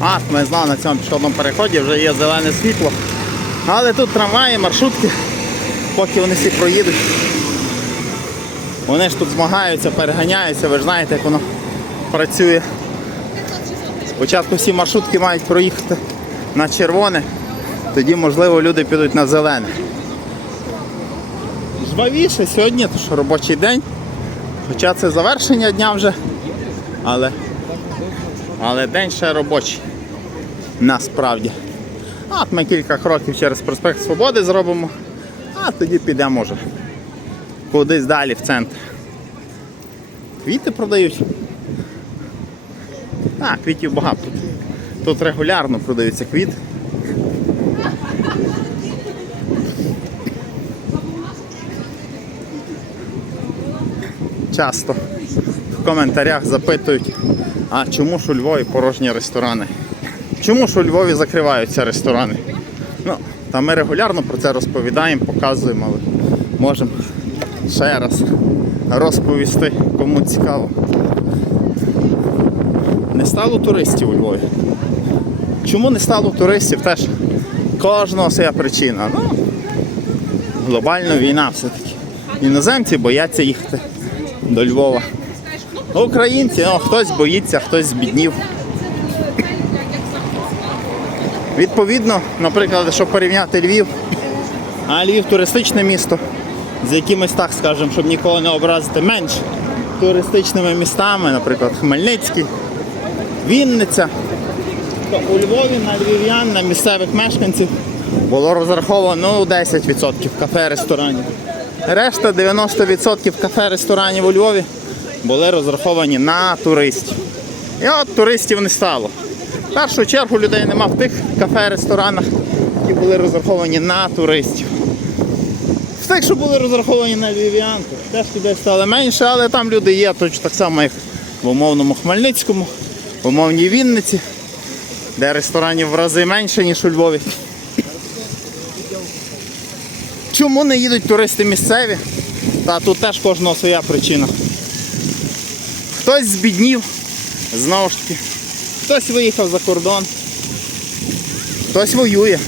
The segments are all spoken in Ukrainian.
А, ми знали на цьому пішохідному переході, вже є зелене світло. Але тут трамваї, маршрутки, поки вони всі проїдуть. Вони ж тут змагаються, переганяються, ви ж знаєте, як воно працює. Спочатку всі маршрутки мають проїхати на червоне, тоді, можливо, люди підуть на зелене. Жвавіше сьогодні, то що робочий день. Хоча це завершення дня вже, але, але день ще робочий. Насправді. От ми кілька кроків через проспект Свободи зробимо, а тоді підемо може. Кудись далі в центр. Квіти продають. А, квітів багато. Тут регулярно продаються квіти. Часто в коментарях запитують, а чому ж у Львові порожні ресторани? Чому ж у Львові закриваються ресторани? Ну, та ми регулярно про це розповідаємо, показуємо, але можемо ще раз розповісти, кому цікаво. Не стало туристів у Львові. Чому не стало туристів? Теж кожного своя причина. Ну, глобальна війна все-таки. Іноземці бояться їхати до Львова. Українці, ну, хтось боїться, хтось збіднів. Відповідно, наприклад, якщо порівняти Львів, а Львів туристичне місто, з якимись, так скажемо, щоб нікого не образити, менш туристичними містами, наприклад, Хмельницький, Вінниця, то у Львові на львів'ян, на місцевих мешканців було розраховано ну, 10% кафе, ресторанів. Решта 90% кафе, ресторанів у Львові були розраховані на туристів. І от туристів не стало. В першу чергу людей нема в тих кафе, ресторанах, які були розраховані на туристів. В тих, що були розраховані на львів'ян, то теж людей стало менше, але там люди є точно так само, як в умовному Хмельницькому, в умовній Вінниці, де ресторанів в рази менше, ніж у Львові. Чому не їдуть туристи місцеві? Та тут теж кожного своя причина. Хтось збіднів, знову ж таки. Хтось виїхав за кордон, хтось воює,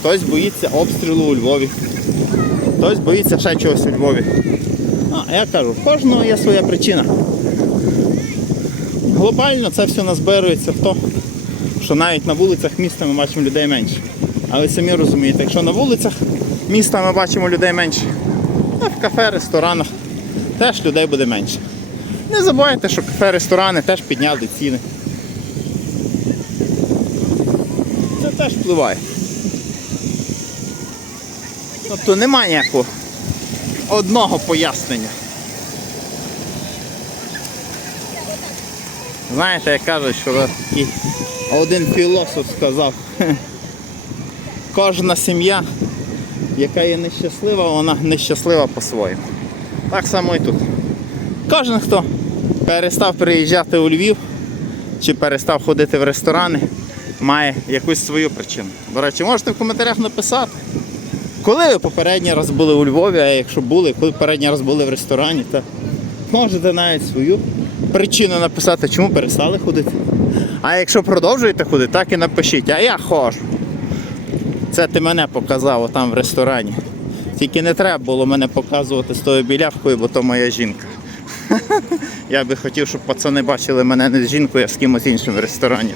хтось боїться обстрілу у Львові, хтось боїться ще чогось у Львові. Ну, а я кажу, в кожного є своя причина. Глобально це все назбирується в то, що навіть на вулицях міста ми бачимо людей менше. Але самі розумієте, якщо на вулицях міста ми бачимо людей менше, то в кафе, ресторанах теж людей буде менше. Не забувайте, що кафе, ресторани теж підняли ціни. Це теж впливає. Тобто немає ніякого одного пояснення. Знаєте, як кажуть, що такий один філософ сказав, кожна сім'я, яка є нещаслива, вона нещаслива по-своєму. Так само і тут. Кожен, хто перестав приїжджати у Львів чи перестав ходити в ресторани, має якусь свою причину. До речі, можете в коментарях написати, коли ви попередній раз були у Львові, а якщо були, коли попередній раз були в ресторані, то можете навіть свою причину написати, чому перестали ходити. А якщо продовжуєте ходити, так і напишіть, а я ходжу. Це ти мене показав там в ресторані. Тільки не треба було мене показувати з тою білявкою, бо то моя жінка. Я би хотів, щоб пацани бачили мене не з жінкою, а з кимось іншим в ресторані.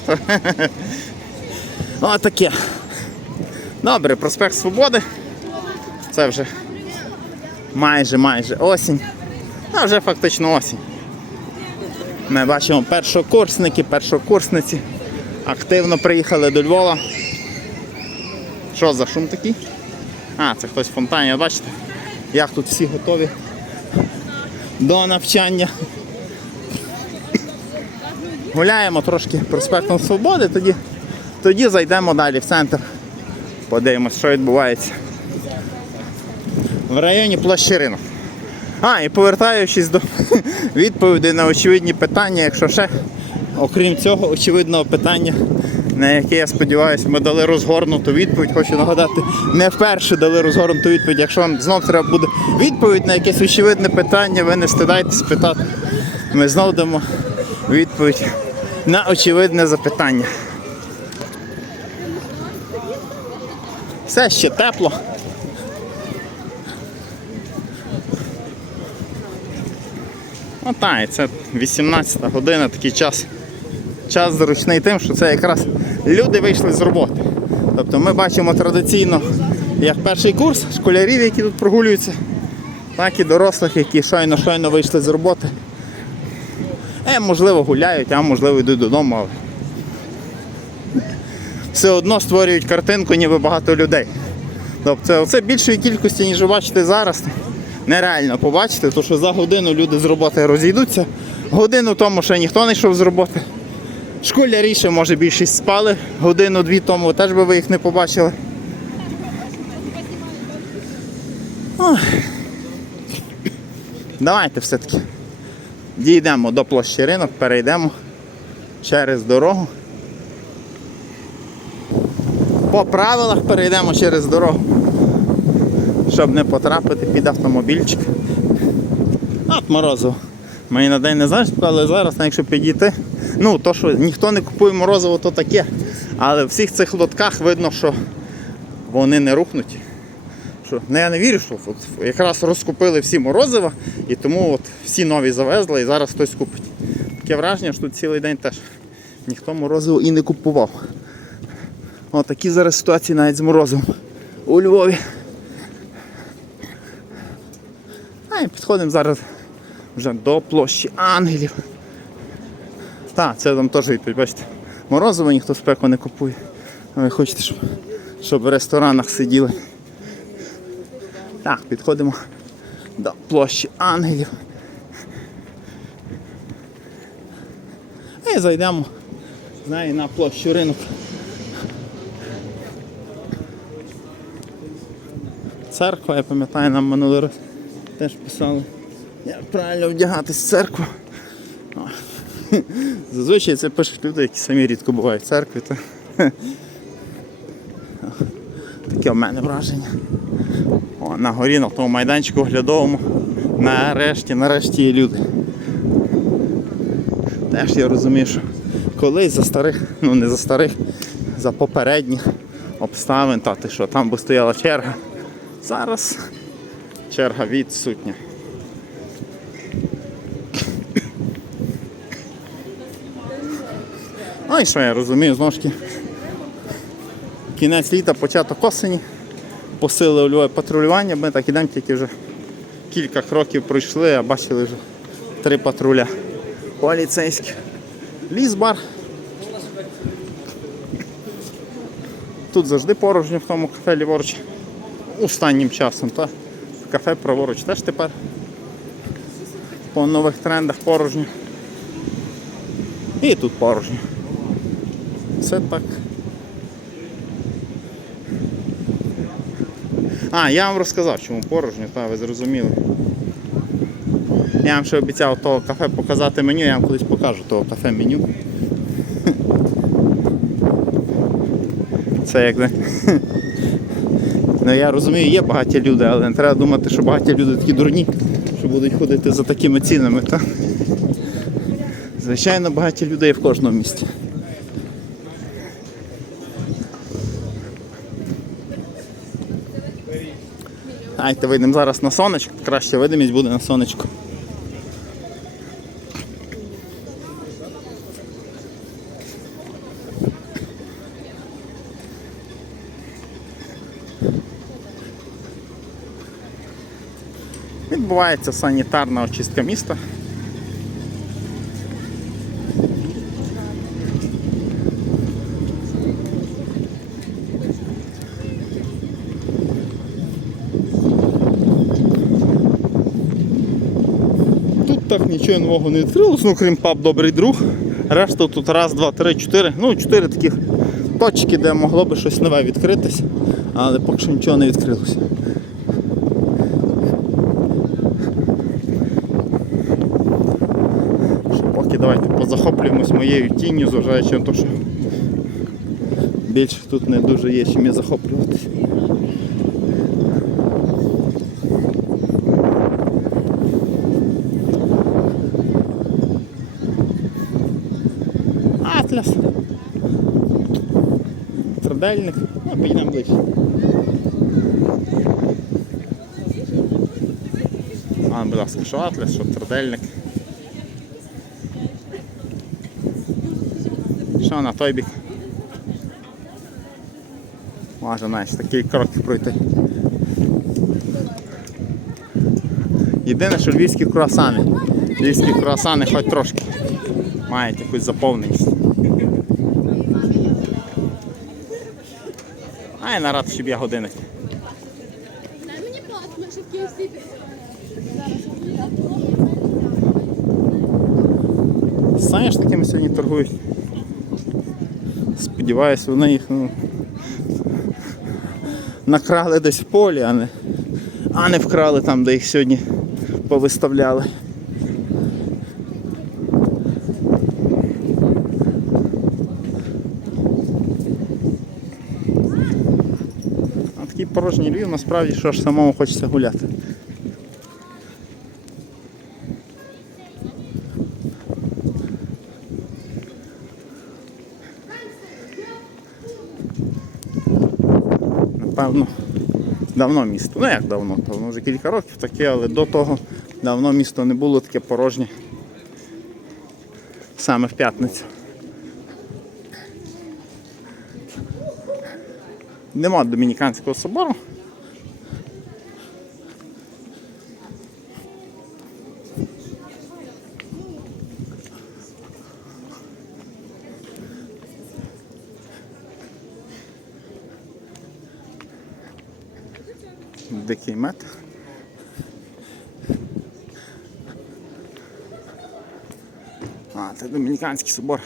Отаке. Добре, проспект Свободи. Це вже майже майже осінь. А вже фактично осінь. Ми бачимо першокурсники, першокурсниці. Активно приїхали до Львова. Що за шум такий? А, це хтось в фонтані, бачите? Як тут всі готові до навчання. Гуляємо трошки проспектом Свободи, тоді, тоді зайдемо далі в центр. Подивимось, що відбувається. В районі площі ринок. А, і повертаючись до відповідей на очевидні питання, якщо ще, окрім цього очевидного питання, на яке я сподіваюся, ми дали розгорнуту відповідь. Хочу нагадати, не вперше дали розгорнуту відповідь. Якщо вам знов треба буде відповідь на якесь очевидне питання, ви не стидайтесь питати. Ми знов дамо відповідь. на очевидне запитання. Все ще тепло. Ну так, це 18 година, такий час. Час зручний тим, що це якраз люди вийшли з роботи. Тобто ми бачимо традиційно як перший курс школярів, які тут прогулюються, так і дорослих, які щойно-щойно вийшли з роботи. Е, можливо, гуляють, а можливо йдуть додому, але все одно створюють картинку, ніби багато людей. Тобто це більшої кількості, ніж ви бачите зараз. Нереально побачити, тому що за годину люди з роботи розійдуться. Годину тому ще ніхто не йшов з роботи. Школярі ще, може, більшість спали. Годину-дві тому теж би ви їх не побачили. Ох. Давайте все-таки дійдемо до площі ринок, перейдемо через дорогу. По правилах перейдемо через дорогу, щоб не потрапити під автомобільчик. От морозиво. Мені на день не знаєш, але зараз, якщо підійти, ну то що ніхто не купує морозиво, то таке. Але в всіх цих лотках видно, що вони не рухнуть. Що, ну я не вірю, що от якраз розкупили всі морозива, і тому от всі нові завезли і зараз хтось купить. Таке враження, що тут цілий день теж ніхто морозиво і не купував. О, такі зараз ситуації навіть з морозивом у Львові. А і підходимо зараз вже до площі ангелів. Так, це там теж відповідь, бачите. Морозиво ніхто спеку не купує. А ви хочете, щоб, щоб в ресторанах сиділи. Так, підходимо до площі ангелів. І зайдемо з неї на площу ринок. Церква, я пам'ятаю, нам минулий раз теж писали, як правильно вдягатись в церкву. Зазвичай це пишуть люди, які самі рідко бувають в церкві. То... Таке в мене враження. О, на горі, на тому майданчику оглядовому. Нарешті, нарешті є люди. Теж я розумію, що колись за старих, ну не за старих, за попередніх обставин, та ти що, там би стояла черга. Зараз черга відсутня. Ну і що я розумію, знову ж таки, кінець літа, початок осені, посили у Львові патрулювання, ми так ідемо, тільки вже кілька кроків пройшли, а бачили вже три патруля поліцейських. Лісбар. Тут завжди порожньо в тому кафе ліворуч. Останнім часом, та кафе праворуч теж тепер по нових трендах порожньо. І тут порожньо. Все так. А, я вам розказав, чому порожньо, та ви зрозуміли. Я вам ще обіцяв того кафе показати меню, я вам колись покажу того кафе меню. Це як не. Ну я розумію, є багаті люди, але не треба думати, що багаті люди такі дурні, що будуть ходити за такими цінами. Та? Звичайно, багаті людей в кожному місті. Дайте вийдемо зараз на сонечко, краще видимість буде на сонечко. Відбувається санітарна очистка міста. Так нічого нового не відкрилось, ну крім паб добрий друг. Решта тут раз, два, три, чотири. Ну, чотири таких точки, де могло би щось нове відкритись, але поки що нічого не відкрилося. Поки давайте позахоплюємось моєю тінню, зважаючи на те, що більше тут не дуже є чим захоплюватися. Атлас. Трудельник. Ну, підійдемо ближче. А, будь ласка, що Атлас, що трудельник. Що на той бік? Може, знаєш, такі кроки пройти. Єдине, що львівські круасани. Львівські круасани хоч трошки мають якусь заповненість. Ай, нарад, щоб я годинник. Мені платно, щоб KFC Знаєш, такими сьогодні торгують. Сподіваюсь, вони їх ну, накрали десь в полі, а не, а не вкрали там, де їх сьогодні повиставляли. Такий порожній Львів, насправді, що ж самому хочеться гуляти. Напевно, давно місто. Ну як давно, давно вже кілька років таке, але до того давно місто не було таке порожнє. Саме в п'ятницю. Нема Домініканського собору. Дикий мед. А, це Домініканський собор.